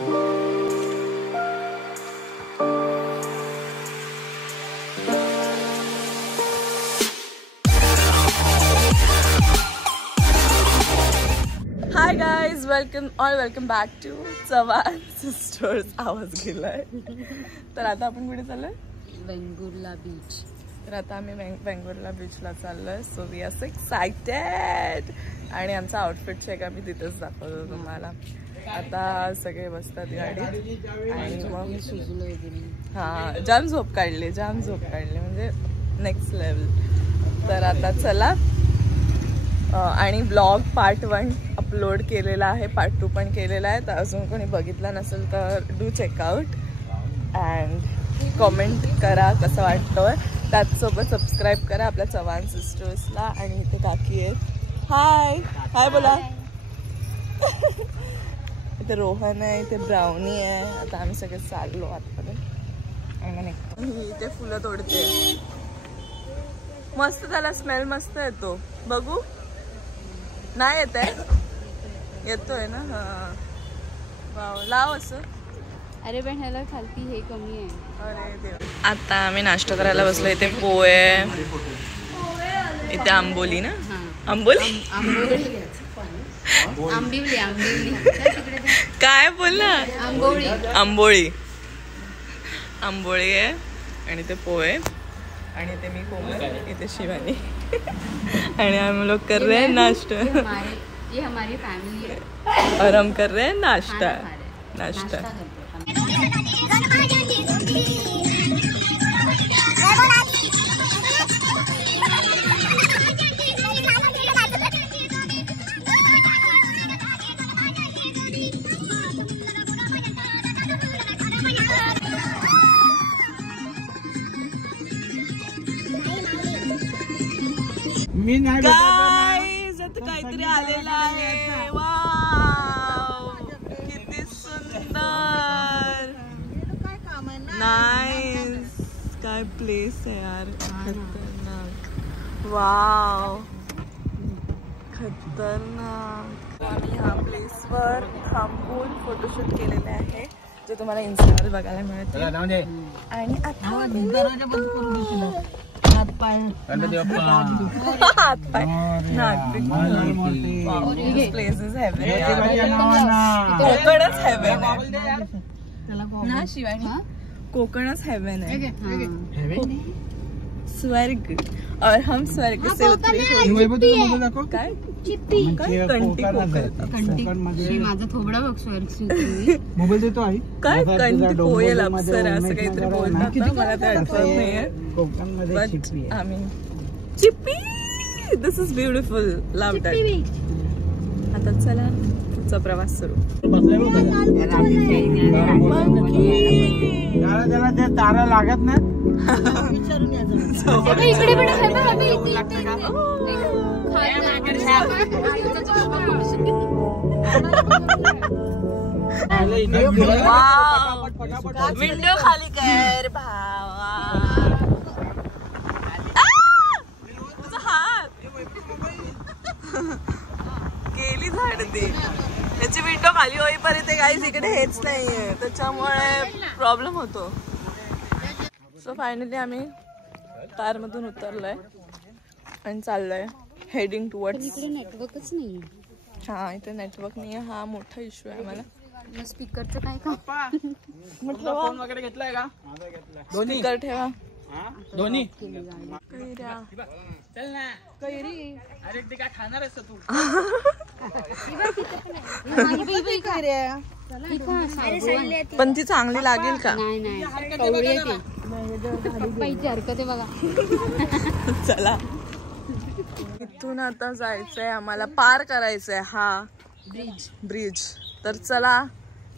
High guys, welcome back to Chavan sisters. आवाज गेलाय. तर आता आपण कुठे चाललोय? वेंगुर्ला बीच. तर आता आम्ही वेंगुर्ला बीचला चाललोय. So we are so excited. आणि आमचा आउटफिट चेक आम्ही तिथेच दाखवतो तुम्हाला. आता सगळे बसतात गाडीत आणि मग हा जाम झोप काढले म्हणजे नेक्स्ट लेवल. तर आता चला. आणि ब्लॉग पार्ट 1 अपलोड केलेला आहे, पार्ट 2 पण केलेला आहे. तर अजून कोणी बघितला नसेल तर डू चेकआउट अँड कमेंट करा कसं वाटतंय. त्याचसोबत सबस्क्राईब करा आपल्या चव्हाण सिस्टर्सला. आणि इथे काकी आहेत. हाय हाय बोला. इथे रोहन आहे, इथे ब्राउनी आहे. आता आम्ही सगळे चाललो आतमध्ये. आणि इथे फुलं तोडते. मस्त, त्याला स्मेल मस्त येतो. बघू. नाही येत आहे? येतोय ना. हा वाव, लाव असं. अरे पण ह्याला खालती हे कमी आहे. अरे देव. आता आम्ही नाश्ता करायला बसलो. इथे पोहे, इथे आंबोली ना. आंबोली काय बोलला? आंबोळी आहे. आणि ते पोहे. आणि ते मी कोमल, इथे शिवानी. आणि हम लोग कर रहे हैं नाश्ता. ये हमारी फैमिली है और हम कर रहे हैं नाश्ता. गाइस, आता काहीतरी आलेलं आहे. वाव, किती सुंदर. नाईस. काय प्लेस आहे यार, खतरनाक. वाव, खतरनाक. आम्ही ह्या प्लेसवर थांबून फोटोशूट केलेले आहे, जे तुम्हाला इन्स्टावर बघायला मिळते. आणि आता हातपाय प्लेस इज हेवन. कोकणच हेवन आहे ना शिवानी. कोकणच हेवन है. स्वर्ग. और हम स्वर्ग से उतरे हुए. काय माझा थोबडा बघ. स्वर्ग मोबाईल देतो आई. काय कंठी कोयल अप्सरा असं काहीतरी बोलतात ना, मला ते आठवत नाहीये. आम्ही चिप्पी. दिस इज ब्युटिफुल. Love that. आता चला पुढचा प्रवास सुरू. ते तारा लागत ना. विंडो खाली कर भावा. तुझा हात गेली झाड. ते त्याची विंडो खाली होईपर्यंत काहीच इकडे हेच नाहीये, त्याच्यामुळे प्रॉब्लेम होतो. सो फायनली आम्ही कारमधून उतरलोय आणि चाललोय हेडिंग टुवर्ड्स. इकडे नेटवर्कच नाही. हा, इथे नेटवर्क नाही आहे. हा मोठा इश्यू आहे आम्हाला. स्पीकरचं काय का? फोन वगैरे घेतलाय का? स्पीकर ठेवा. दोन्ही चल ना कैरी. अरे ते काय खाणार आहेस तू? पण ती चांगली लागेल का? नाही हरकत आहे बघा. चला, इथून आता जायचंय आम्हाला, पार करायचंय हा ब्रिज. तर चला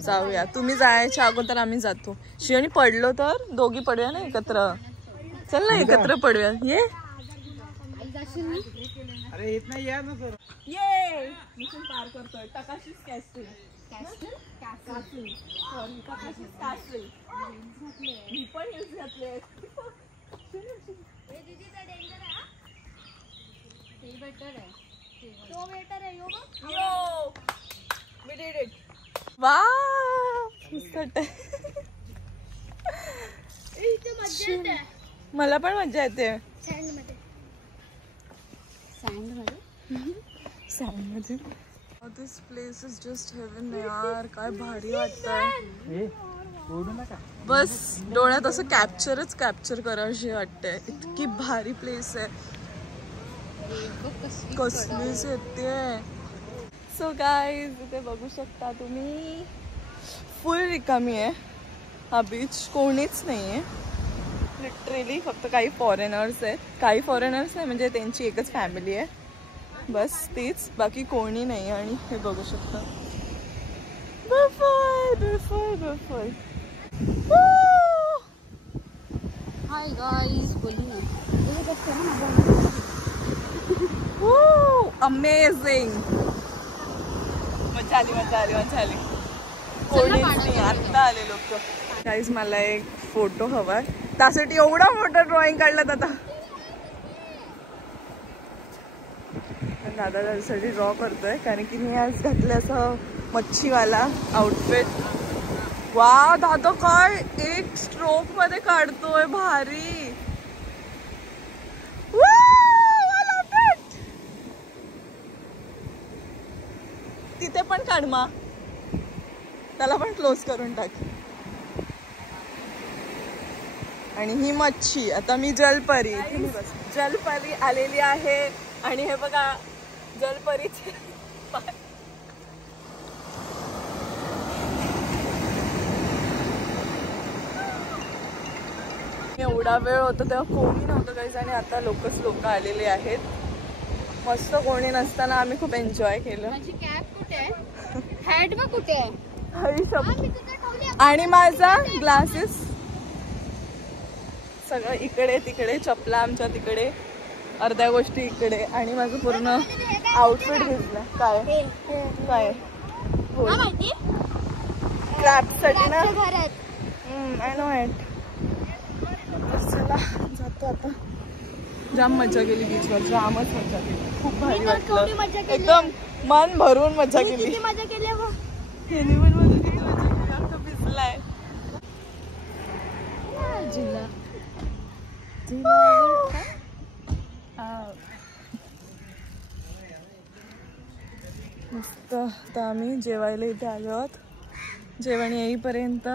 जाऊया. तुम्ही जायच्या अगोदर आम्ही जातो. शिवानी पडलो तर दोघी पडूया ना एकत्र. चल ना एकत्र पडूया. ये. अरे येत नाही यार ना सर. ये मिशन पार करतोय. टकाशीस कॅसल. मी पण यूज घातले. Yo, we did it. Wow. मस्त वाटतंय. मला पण मजा येते सँडमध्ये. दिस प्लेस इज जस्ट हेवन यार. काय भारी वाटतंय. बस डोळ्यात असं कॅप्चर करावशी वाटतंय. इतकी भारी प्लेस आहे. कसलीच येते. सो गाईज इथे बघू शकता तुम्ही फुल रिकामी आहे हा बीच. कोणीच नाही आहे लिटरली. फक्त काही फॉरेनर्स आहेत. काही फॉरेनर्स नाही म्हणजे त्यांची एकच फॅमिली आहे बस तीच. बाकी कोणी नाही. आणि हे बघू शकता बिफोर. हाय गाईज बोलू ना. अमेझिंग. मजा आली. कोणीच नाही. आत्ता आले लोक. गाईज मला एक फोटो हवाय. त्यासाठी एवढा मोठा ड्रॉइंग काढलात आता. दादा त्यासाठी ड्रॉ करतोय कारण की मी आज घातलं असं मच्छीवाला आउटफिट. वा दादा काय एक स्ट्रोक मध्ये काढतोय. भारी. तिथे पण काढ मा. त्याला पण क्लोज करून टाक. आणि ही मच्छी. आता मी जलपरी आलेली आहे. आणि हे बघा जलपरीचे एवढा वेळ होता तेव्हा कोणी नव्हतं काहीच. आणि आता लोक आलेले आहेत. मस्त कोणी नसताना आम्ही खूप एन्जॉय केलं. माझी कॅप कुठे आहे? हॅट बघ कुठे आहे? आणि माझा ग्लासेस सगळं इकडे तिकडे. चपला आमच्या तिकडे. अर्ध्या गोष्टी इकडे. आणि माझं पूर्ण आउटफिट भिजलं. काय क्रॅपसाठी ना. I know it. चला जातो आता. जाम मजा केली बीचवर. जामच मजा केली. खूप भारी वाटलं. एकदम मन भरून मजा केली. आता भिजलाय. मस्त. आता आम्ही जेवायला इथे आलो आहोत. जेवण येईपर्यंत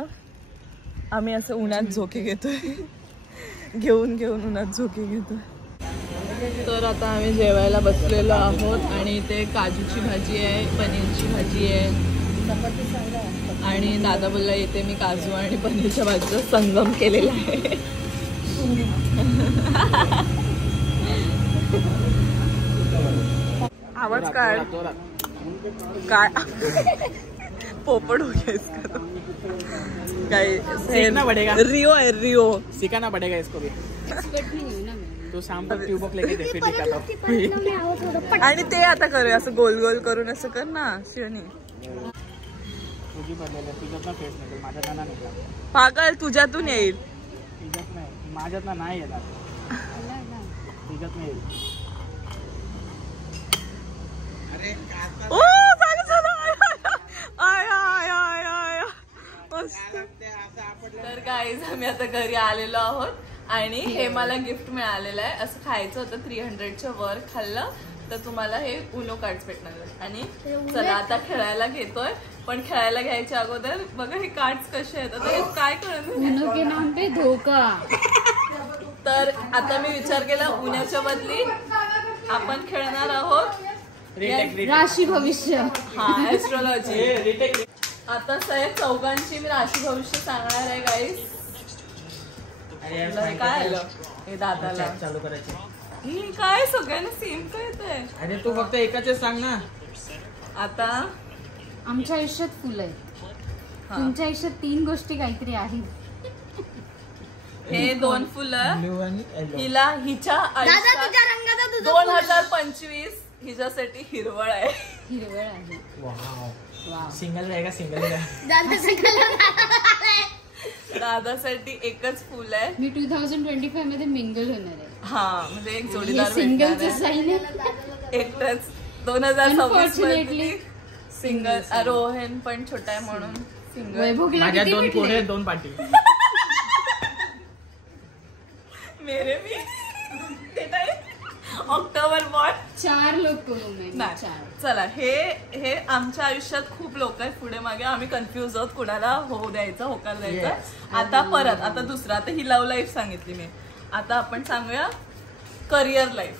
आम्ही असं उन्हात झोके घेतोय. घेऊन उन्हात झोके घेतोय. तर आता आम्ही जेवायला बसलेलो आहोत. आणि इथे काजूची भाजी आहे, पनीरची भाजी आहे. आणि दादा बोलला इथे मी काजू आणि पनीरच्या भाजीचा संगम केलेला आहे. आवाज काय पोपट हो गया सीखना पड़ेगा. रियो है रियो. सिखाना पड़ेगा इसको भी. तो शाम तक ट्यूबक लेके दे फिर दिखाता. आणि ते आता करूया असं गोल गोल करून असं कर ना शिवनी. तुझी पडलेलं तुझ्यात ना फेस निघेल. माझ्यात ना निघला. पागल तुझ्यातून येईल. तुझ्यात नाही माझ्यात ना नाही येणार. तुझ्यात नाही येईल. ओ झालं आय आय आय आय मस्त. तर गाईज आम्ही आता घरी आलेलो आहोत. आणि हे मला गिफ्ट मिळालेलं आहे. असं खायचं होतं 300च्या वर खाल्लं तर तुम्हाला हे उनो कार्ड्स भेटणार आहेत. आणि चला आता खेळायला घेतोय. पण खेळायला घ्यायच्या अगोदर बघा हे कार्ड्स कसे आहेत. आता हे काय उनो के नाम पे धोका. तर आता मी विचार केला उन्याच्या बदली आपण खेळणार आहोत राशी भविष्य. हा ऍस्ट्रॉलॉजी. आता साहेब चौघांची मी राशी भविष्य सांगणार आहे गाईस. काय आलं हे दादाला चालू करायचे. ही काय सगळ्यांना सेम काय येतंय. अरे तू फक्त एकाचे सांग ना. आता आमच्या आयुष्यात फुलं आहेत. तुमच्या आयुष्यात 3 गोष्टी काहीतरी आहेत. हे 2 फुलं हिला हिच्या आयुष्यात 2025 हिच्यासाठी हिरवळ आहे. हिरवळ आहे. सिंगल रहेगा सिंगल. दादासाठी एकच फुल आहे. मी 2025 मध्ये मिंगल होणार आहे. हा म्हणजे एक जोडीदार सिंगलचं साईन आहे. एकटाच 2026 मध्ये सिंगल रोहन पण छोटा आहे म्हणून सिंगल. माझ्या 2 कोरे 2 पाटी. मेरे भी ऑक्टोबर बॉय 4 लोक नाही. चला हे आमच्या आयुष्यात खूप लोक आहेत पुढे मागे. आम्ही कन्फ्युज आहोत कुणाला हो द्यायचं होकार द्यायचं. आता परत आता दुसरा. आता ही लव्ह लाईफ सांगितली मी. आता आपण सांगूया career life.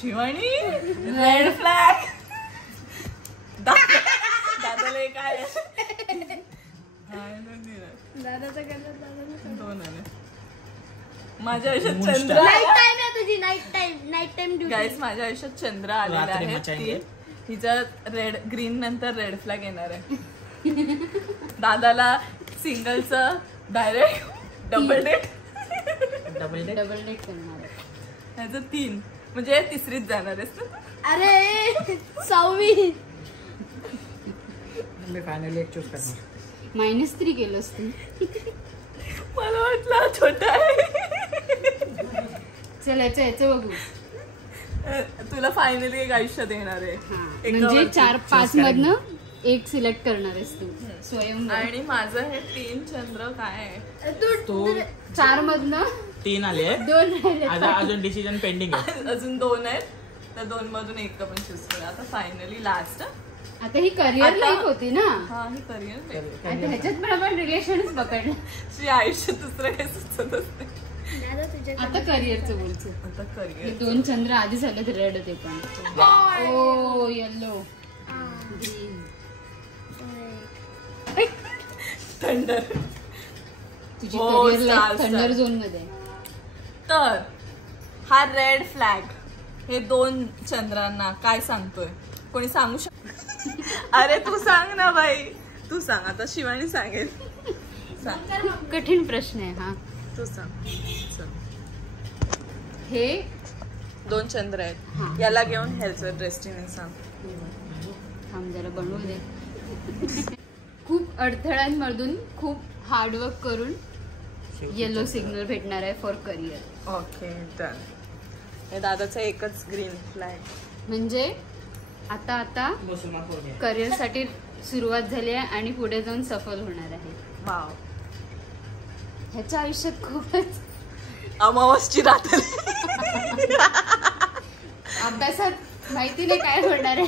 Shivani red flag. दादाला काय दादाचा दोन आले. माझ्या आयुष्यात चंद्र गाईस माझ्या आयुष्यात चंद्र आलेला आहे. हिचा रेड ग्रीन नंतर रेड फ्लॅग येणार आहे. दादाला सिंगलचं डायरेक्ट डबल डेट करणार. ह्याचं 3 म्हणजे तिसरीच जाणार आहेस. अरे 6वी. मी फायनली एक चूज करणार. -3 केलंस तू. मला वाटलं छोटा आहे. चल याचं बघू. तुला फायनली एक आयुष्य देणार आहे. म्हणजे 4-5 मधनं एक सिलेक्ट करणार आहेस तू स्वयं. आणि माझं हे 3 चंद्र काय आहे. तो 4 मधनं 3 आले. 2 राहिले. अजून डिसिजन पेंडिंग आहे. अजून 2 आहेत. त्या 2 मधून एक पण चूज कर. आता फायनली लास्ट. आता ही करिअर लाईफ होती ना. हा ही करिअर. आता ह्याच्यात पण आपण रिलेशनच पकडलं. आयुष्य दुसरं काही सुचत असते. आता करिअरचं बोलतो. आता करिअर 2 चंद्र आधी झाले तर रेड होते पण. ओ येलो थंडर. तुझी करिअर लाईफ थंडर झोन मध्ये. तर हा रेड फ्लॅग हे 2 चंद्रांना काय सांगतोय. कोणी सांगू अरे तू सांग ना बाई. तू सांग. आता शिवानी सांगेल. सांग. कठीण प्रश्न आहे हा. तू सांग. हे 2 चंद्र आहेत. याला घेऊन ह्याचं डेस्टिनी सांग. थांब जरा बनवू दे. खूप अडथळ्यांमधून खूप हार्डवर्क करून येलो सिग्नल भेटणार आहे फॉर करिअर. Okay done. हे दादाचा एकच ग्रीन फ्लॅग. म्हणजे आता करिअर साठी सुरुवात झाली आहे आणि पुढे जाऊन सफल होणार आहे. वाव. ह्याच्या आयुष्यात खूपच अमावस्यची रात. अभ्यासात माहिती नाही काय होणार आहे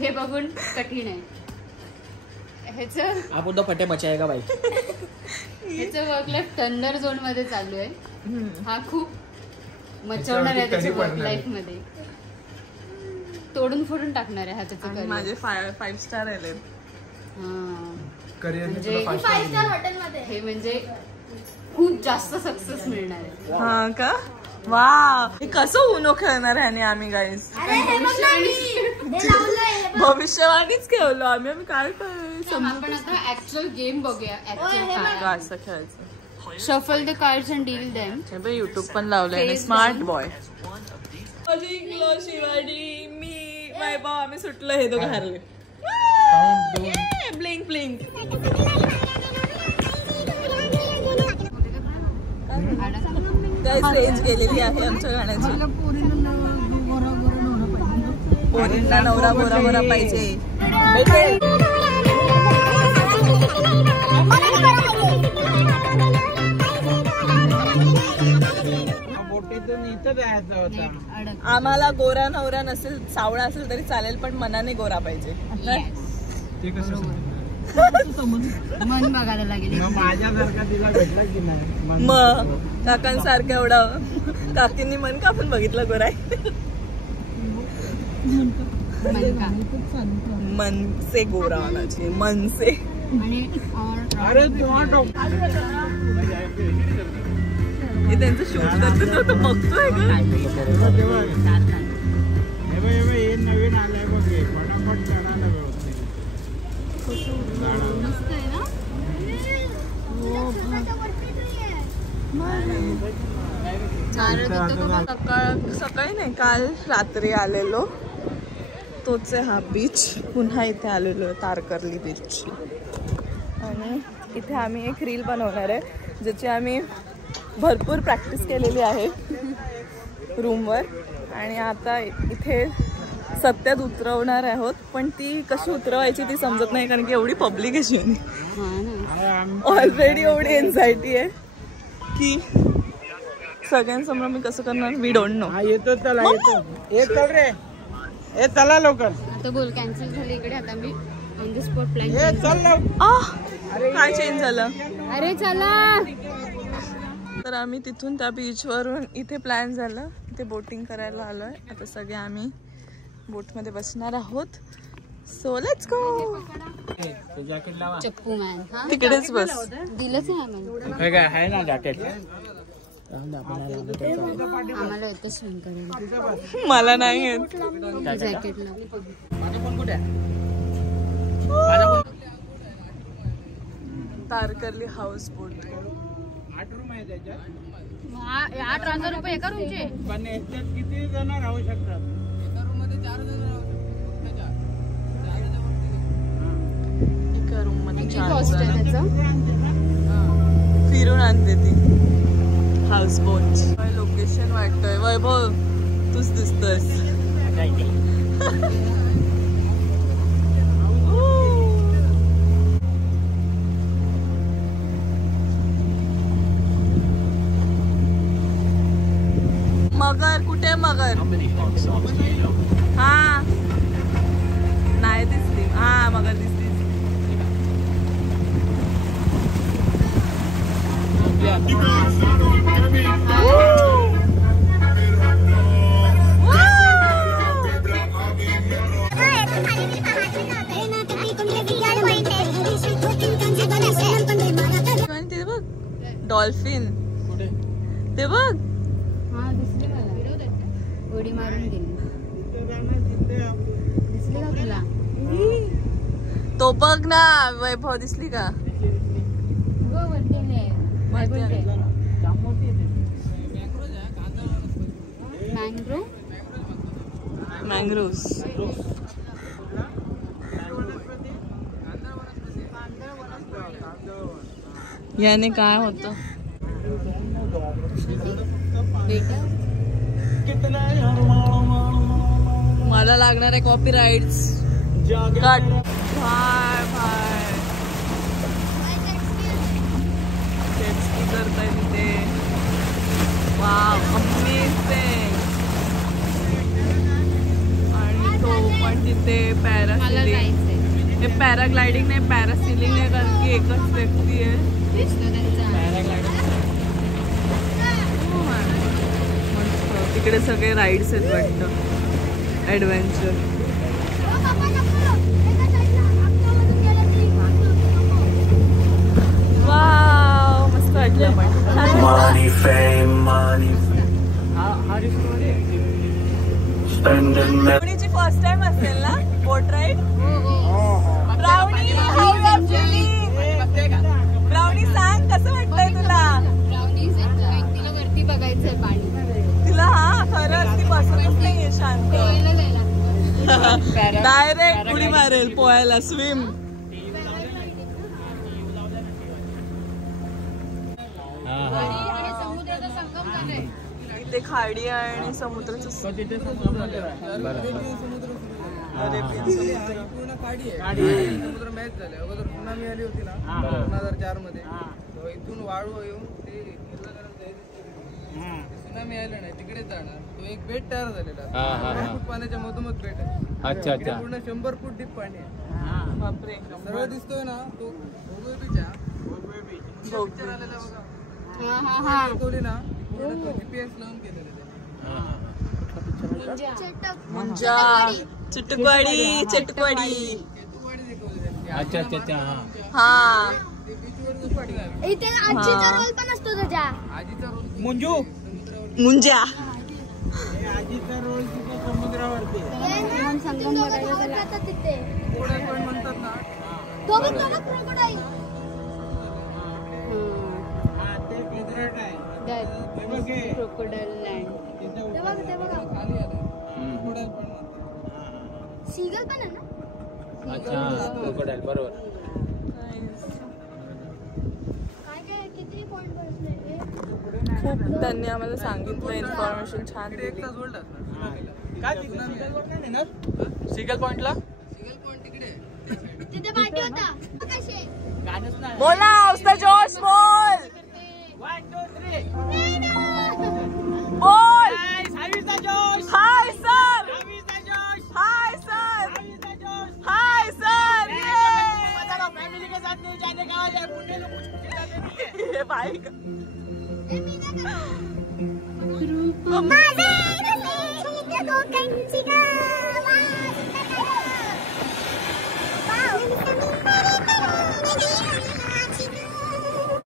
हे बघून कठीण आहे. ह्याचं आपण तो फटे बचाएगा बाई. ह्याचं वर्क लाईफ थंडर झोन मध्ये चालू आहे. हा खूप मचवणार आहे त्याच्या वर्क लाईफ मध्ये. तोडून फोडून टाकणार आहे हा त्याचं करिअर. माझे 5 स्टार आले. हे म्हणजे खूप जास्त सक्सेस मिळणार आहे. हा का. वा. हे कसं उनो खेळणार आहे. आणि आम्ही गाईस भविष्यवाणीच खेळलो आम्ही. काय आपण आता ऍक्च्युअल गेम बघूया. असं खेळायचं. Shuffle the cards and deal them. YouTube पण लावलंय. Smart boy. शिवानी मी वैभव आम्ही सुटलो. हे दोघं हरले. Blink blink. रेंज गेलेली आहे आमच्या गाण्याची. पोरींना नवरा गोरा गोरा पाहिजे. आम्हाला गोरा नवरा नसेल सावळा असेल तरी चालेल पण मनाने गोरा पाहिजे. मन बघायला लागेल. माझ्यासारखा तिला भेटला की नाही. मग काकांसारखं एवढं काकींनी मन का पण बघितलं गोरा आहे. मनसे गोरा होण्याची. मनसे. अरे हे त्यांचं शूट करतो तो बघतोय का. नवीन आलाय बघ. फटाफट चढायला व्यवस्थित. सकाळी नाही काल रात्री आलेलो. तोच आहे हा बीच. पुन्हा इथे आलेलो तारकर्ली बीच. आणि इथे आम्ही एक रील बनवणार आहे ज्याची आम्ही भरपूर प्रॅक्टिस केलेली आहे रूमवर. आणि आता इथे सत्यात उतरवणार आहोत, पण ती कशी उतरवायची ती समजत नाही कारण की एवढी पब्लिक आहे. ऑलरेडी एवढी एन्झायटी आहे की सगळ्यांसमोर मी कसं करणार, वी डोंट नो. येतो चला, येतो चल रे, ए चला लवकर. आता बोल कॅन्सल झालं इकडे. आता me on the spot plan चल काय चेंज झालं. अरे चला. तर आम्ही तिथून त्या बीचवरून इथे प्लॅन झालं, इथे बोटिंग करायला आलोय. आता सगळे आम्ही बोटमध्ये बसणार आहोत. So let's go. चप्पू मॅन तिकडेच बस. दिलंच आहे काय आहे ना जॅकेट. आम्हाला येते स्विम करायला. मला नाही येत. जॅकेटला तारकर्ली हाऊस बोट. 8 रूम आहे त्याच्यात. 8,000 रुपये एका रूमचे. पण याच्यात किती जण राहू शकतात. एका रूम मध्ये 4 जण राहू शकतात. एका रूम मध्ये 4 कॉस्ट आहे त्याचं. फिरून आणते ती हाऊस बोट. लोकेशन वाटतंय वैभव, तूच दिसतोयस. मगर कुठे मगर. हा नाही दिसली. हा मगर दिसली. डॉल्फिन ते बघ. हा दिसली मला. उडी मारून गेली. दिसली का तुला. तो बघ ना वैभव, दिसली का. मँग्रोव्स. याने काय होतं. मला लागणार आहे कॉपीराइट्स. कट. भाय भाय जेटस्की करताय तिथे. Wow amazing. आणि तो पण तिथे पॅरासिलिंग. हे पॅराग्लायडिंग नाही, पॅरासिलिंग आहे कारण की एकच व्यक्ती आहे. मस्त. तिकडे सगळे राईड्स आहेत वाटतं, ॲडव्हेंचर. वाव मस्त वाटलं. ब्राउनीची फर्स्ट टाइम असेल ना boat ride. Brownie how are feeling. Brownie सांग कसं वाटतंय तुला. तिला वरती बघायचंय पाणी. तिला हा खरंच ती बसतच नाहीये शांत. डायरेक्ट उडी मारेल पोहायला. स्विम. इथे खाडी आणि समुद्राचं. पूर्ण खाडी आहे. समुद्र मॅच झाले. अगोदर सुनामी आली होती ना 2004 मध्ये. इथून वाळू येऊन ते सुनामी आलं नाही तिकडे जाणार. तो एक बेट तयार झालेला. 100 फूट पाण्याच्या मधोमध बेट आहे. अच्छा. पूर्ण 100 फूट डीप पाणी आहे. बापरे. सरळ दिसतोय ना तो भोगवे बीच आहे. पिक्चर आलेला बघा. दाखवली ना GPS लावून केलेलं. मुंजा. चुटकवाडी. चटकवाडी. अच्छा अच्छा अच्छा. हा इथे आजीचा रोल पण असतो त्याच्या. आजीचा रोल मुंजू. मुंजा. आजीचा रोल तिथे समुद्रावरती. संगम बघायला तिथे क्रोकोडाईल पण म्हणतात ना. तो बघ क्रोकोडाईल. ते गुजरात आहे. Crocodile land. ते बघा खाली आलं. क्रोकोडाईल पण म्हणतात. सीगल पण आहे ना. अच्छा क्रोकोडाईल बरोबर. काय किती पॉइंट बसले. खूप त्यांनी आम्हाला सांगितलं. इन्फॉर्मेशन छान एक दिली. तास बोलतात. काय सिगल पॉइंटला तिथे पार्टी होता कशी गाणंच नाही. बोल ना उसका जोश बोल 1 2 3 बोल सावीचा जोश हाय सर सावीचा जोश हाय सर सावीचा जोश हाय सर बताओ फैमिली के साथ नहीं जाने का है मुन्ने लोग कुछ जाते नहीं है ये भाई माझे